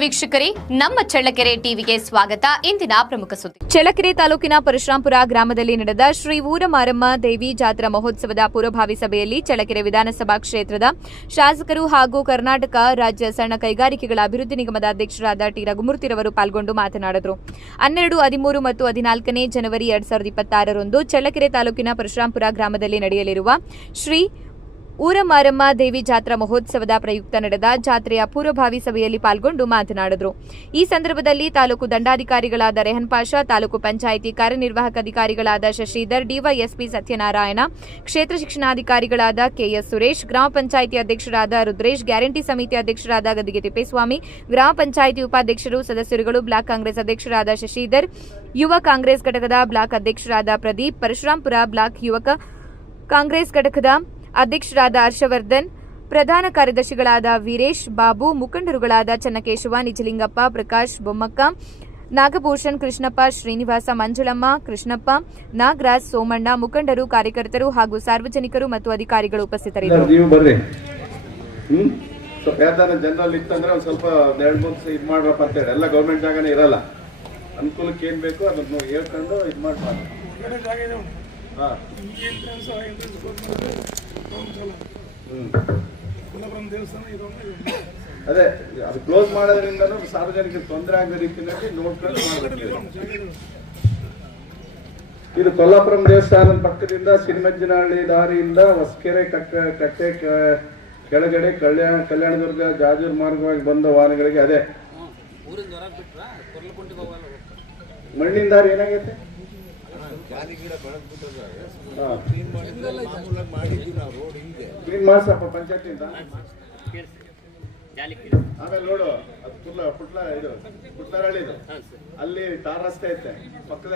ವೀಕ್ಷಕರೇ, ನಮ್ಮ ಚಳ್ಳಕೆರೆ ಟಿವಿಗೆ ಸ್ವಾಗತ. ಇಂದಿನ ಪ್ರಮುಖ ಸುದ್ದಿ. ಚಳ್ಳಕೆರೆ ತಾಲೂಕಿನ ಪರಶುರಾಂಪುರ ಗ್ರಾಮದಲ್ಲಿ ನಡೆದ ಶ್ರೀ ಊರಮಾರಮ್ಮ ದೇವಿ ಜಾತ್ರಾ ಮಹೋತ್ಸವದ ಪೂರ್ವಭಾವಿ ಸಭೆಯಲ್ಲಿ ಚಳ್ಳಕೆರೆ ವಿಧಾನಸಭಾ ಕ್ಷೇತ್ರದ ಶಾಸಕರು ಹಾಗೂ ಕರ್ನಾಟಕ ರಾಜ್ಯ ಸಣ್ಣ ಕೈಗಾರಿಕೆಗಳ ಅಭಿವೃದ್ಧಿ ನಿಗಮದ ಅಧ್ಯಕ್ಷರಾದ ಟಿ ರಘುಮೂರ್ತಿರವರು ಪಾಲ್ಗೊಂಡು ಮಾತನಾಡಿದರು. 12, 13 ಮತ್ತು 14ನೇ ಜನವರಿ 2026ರಂದು ಚಳ್ಳಕೆರೆ ತಾಲೂಕಿನ ಪರಶುರಾಂಪುರ ಗ್ರಾಮದಲ್ಲಿ ನಡೆಯಲಿರುವ ಶ್ರೀ ಊರಮಾರಮ್ಮ ದೇವಿ ಜಾತ್ರಾ ಮಹೋತ್ಸವದ ಪ್ರಯುಕ್ತ ನಡೆದ ಜಾತ್ರೆಯ ಪೂರ್ವಭಾವಿ ಸಭೆಯಲ್ಲಿ ಪಾಲ್ಗೊಂಡು ಮಾತನಾಡಿದರು. ಈ ಸಂದರ್ಭದಲ್ಲಿ ತಾಲೂಕು ದಂಡಾಧಿಕಾರಿಗಳಾದ ರೆಹನ್ ಪಾಷಾ, ತಾಲೂಕು ಪಂಚಾಯಿತಿ ಕಾರ್ಯನಿರ್ವಾಹಕ ಅಧಿಕಾರಿಗಳಾದ ಶಶಿಧರ್, ಡಿವೈಎಸ್ಪಿ ಸತ್ಯನಾರಾಯಣ, ಕ್ಷೇತ್ರ ಶಿಕ್ಷಣಾಧಿಕಾರಿಗಳಾದ ಕೆಎಸ್ ಸುರೇಶ್, ಗ್ರಾಮ ಪಂಚಾಯಿತಿ ಅಧ್ಯಕ್ಷರಾದ ರುದ್ರೇಶ್, ಗ್ಯಾರಂಟಿ ಸಮಿತಿ ಅಧ್ಯಕ್ಷರಾದ ಗದಿಗೆ ತಿಪ್ಪೇಸ್ವಾಮಿ, ಗ್ರಾಮ ಪಂಚಾಯಿತಿ ಉಪಾಧ್ಯಕ್ಷರು, ಸದಸ್ಯರುಗಳು, ಬ್ಲಾಕ್ ಕಾಂಗ್ರೆಸ್ ಅಧ್ಯಕ್ಷರಾದ ಶಶಿಧರ್, ಯುವ ಕಾಂಗ್ರೆಸ್ ಘಟಕದ ಬ್ಲಾಕ್ ಅಧ್ಯಕ್ಷರಾದ ಪ್ರದೀಪ್, ಪರಶುರಾಂಪುರ ಬ್ಲಾಕ್ ಯುವಕ ಕಾಂಗ್ರೆಸ್ ಘಟಕದ ಅಧ್ಯಕ್ಷರಾದ ಹರ್ಷವರ್ಧನ್, ಪ್ರಧಾನ ಕಾರ್ಯದರ್ಶಿಗಳಾದ ವೀರೇಶ್, ಬಾಬು, ಮುಖಂಡರುಗಳಾದ ಚನ್ನಕೇಶವ, ನಿಜಲಿಂಗಪ್ಪ, ಪ್ರಕಾಶ್, ಬೊಮ್ಮಕ್ಕ, ನಾಗಭೂಷಣ್, ಕೃಷ್ಣಪ್ಪ, ಶ್ರೀನಿವಾಸ, ಮಂಜುಳಮ್ಮ, ಕೃಷ್ಣಪ್ಪ, ನಾಗರಾಜ್, ಸೋಮಣ್ಣ, ಮುಖಂಡರು, ಕಾರ್ಯಕರ್ತರು ಹಾಗೂ ಸಾರ್ವಜನಿಕರು ಮತ್ತು ಅಧಿಕಾರಿಗಳು ಉಪಸ್ಥಿತರಿದ್ದರು. ಜನರಲ್ ಇತ್ತಂದ್ರೆ ಒಂದು ಸ್ವಲ್ಪ 2-3 ಇದು ಮಾಡ್ರಪ್ಪ ಅಂತ ಹೇಳಿ, ಎಲ್ಲ ಗೌರ್ಮೆಂಟ್ ಜಾಗನೇ ಇರಲ್ಲ, ಅನುಕೂಲಕ್ಕೆ ಏನ್ ಬೇಕು ಅದನ್ನು ಹೇಳ್ಕೊಂಡು ಇದು ಮಾಡ್ಬಾರ್ದು. ಅದೇ ಅದು ಕ್ಲೋಸ್ ಮಾಡೋದ್ರಿಂದ ಸಾರ್ವಜನಿಕರಿಗೆ ತೊಂದರೆ ಆಗದ ರೀತಿಯಲ್ಲಿ ನೋಡ್ಕೊಂಡು ಮಾಡಬೇಕು. ಇದು ಕೊಲ್ಲಾಪುರಂ ದೇವಸ್ಥಾನದ ಪಕ್ಕದಿಂದ ಸಿರಿಮಜ್ಜನಹಳ್ಳಿ ದಾರಿಯಿಂದ ಹೊಸಕೆರೆ ಕಟ್ಟೆ ಕೆಳಗಡೆ ಕಲ್ಯಾಣದುರ್ಗ ಜಾಜೂರ್ ಮಾರ್ಗವಾಗಿ ಬಂದ ವಾಹನಗಳಿಗೆ ಅದೇ ಮಣ್ಣಿನ ದಾರಿ ಏನಾಗೈತೆ ಕ್ಲೀನ್ ಮಾಡ್ಸಪ್ಪ ಪಂಚಾಯತಿಂದ. ಆಮೇಲೆ ನೋಡು ಅದು ಪುಟ್ಲರಳ್ಳಿದು ಅಲ್ಲಿ ಟಾರ್ ರಸ್ತೆ ಐತೆ ಪಕ್ಕದ